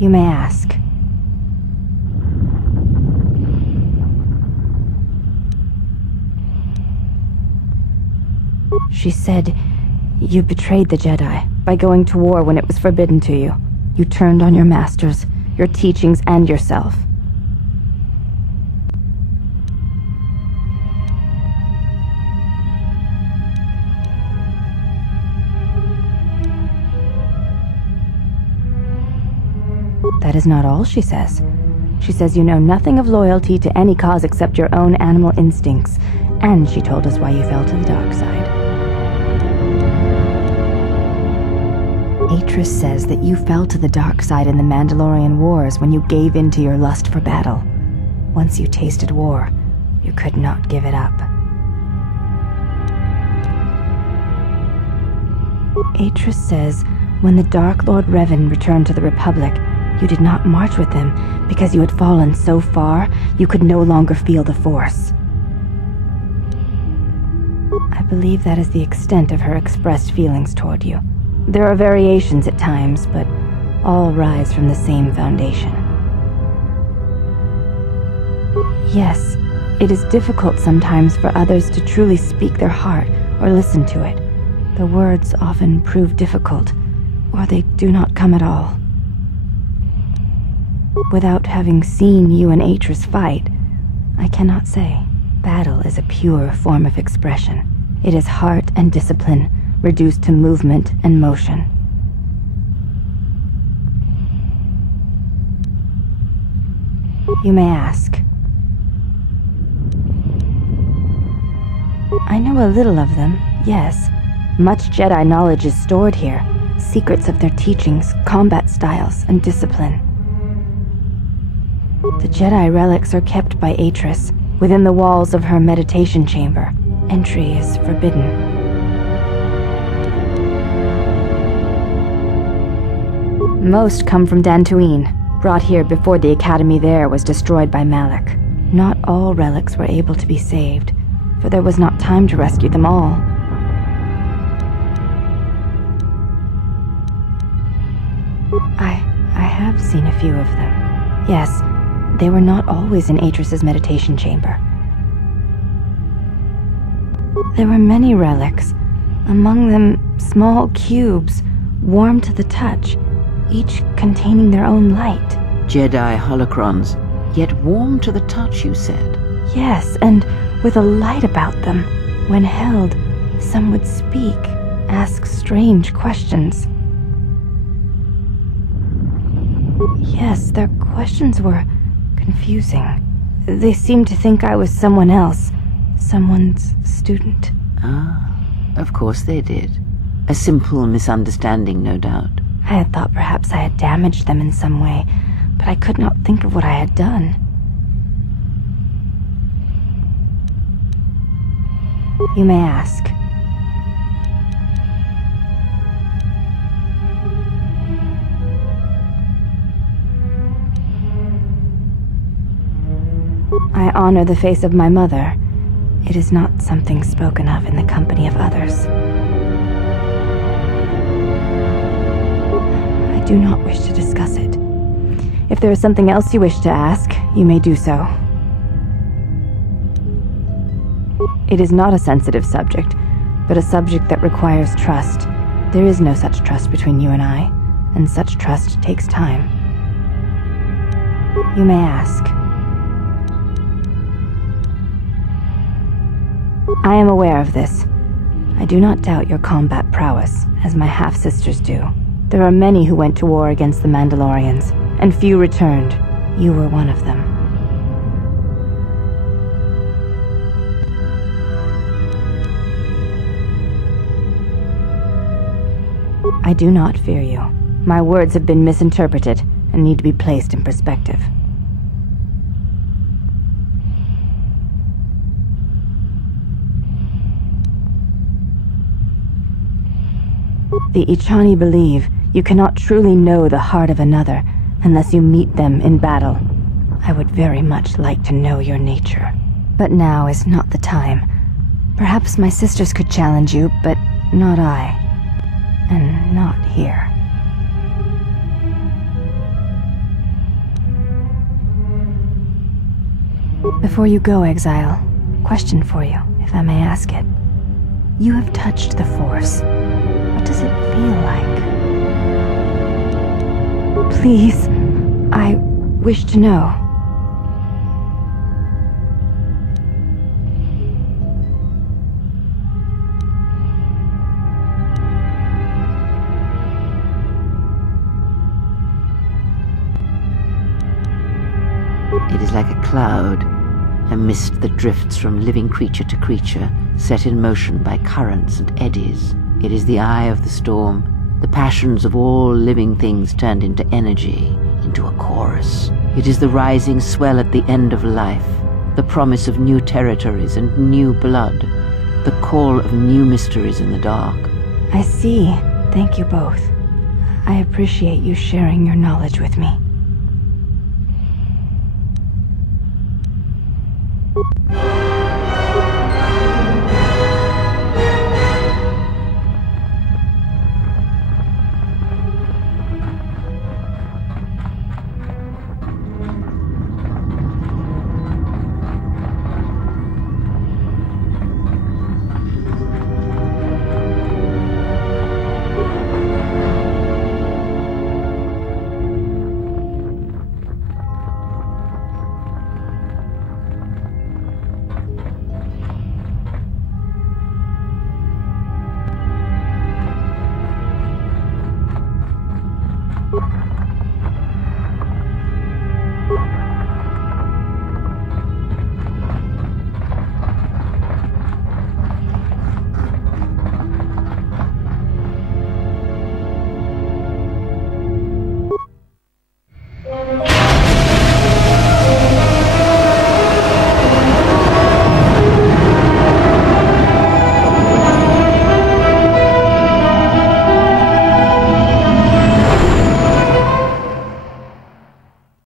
You may ask. She said, you betrayed the Jedi by going to war when it was forbidden to you. You turned on your masters, your teachings, and yourself. That is not all she says. She says you know nothing of loyalty to any cause except your own animal instincts, and she told us why you fell to the dark side. Atris says that you fell to the dark side in the Mandalorian Wars when you gave in to your lust for battle. Once you tasted war, you could not give it up. Atris says when the Dark Lord Revan returned to the Republic, you did not march with him because you had fallen so far you could no longer feel the Force. I believe that is the extent of her expressed feelings toward you. There are variations at times, but all rise from the same foundation. Yes, it is difficult sometimes for others to truly speak their heart or listen to it. The words often prove difficult, or they do not come at all. Without having seen you and Atris fight, I cannot say. Battle is a pure form of expression. It is heart and discipline, reduced to movement and motion. You may ask. I know a little of them, yes. Much Jedi knowledge is stored here. Secrets of their teachings, combat styles, and discipline. The Jedi relics are kept by Atris, within the walls of her meditation chamber. Entry is forbidden. Most come from Dantooine, brought here before the academy there was destroyed by Malak. Not all relics were able to be saved, for there was not time to rescue them all. I have seen a few of them. Yes, they were not always in Atris's meditation chamber. There were many relics, among them small cubes, warm to the touch, each containing their own light. Jedi Holocrons, yet warm to the touch, you said? Yes, and with a light about them. When held, some would speak, ask strange questions. Yes, their questions were confusing. They seemed to think I was someone else, someone's student. Ah, of course they did. A simple misunderstanding, no doubt. I had thought perhaps I had damaged them in some way, but I could not think of what I had done. You may ask. I honor the face of my mother. It is not something spoken of in the company of others. I do not wish to discuss it. If there is something else you wish to ask, you may do so. It is not a sensitive subject, but a subject that requires trust. There is no such trust between you and I, and such trust takes time. You may ask. I am aware of this. I do not doubt your combat prowess, as my half-sisters do. There are many who went to war against the Mandalorians, and few returned. You were one of them. I do not fear you. My words have been misinterpreted and need to be placed in perspective. The Ichani believe you cannot truly know the heart of another unless you meet them in battle. I would very much like to know your nature. But now is not the time. Perhaps my sisters could challenge you, but not I. And not here. Before you go, Exile, question for you, if I may ask it. You have touched the Force. What does it feel like? Please, I wish to know. It is like a cloud, a mist that drifts from living creature to creature, set in motion by currents and eddies. It is the eye of the storm, the passions of all living things turned into energy, into a chorus. It is the rising swell at the end of life, the promise of new territories and new blood, the call of new mysteries in the dark. I see. Thank you both. I appreciate you sharing your knowledge with me.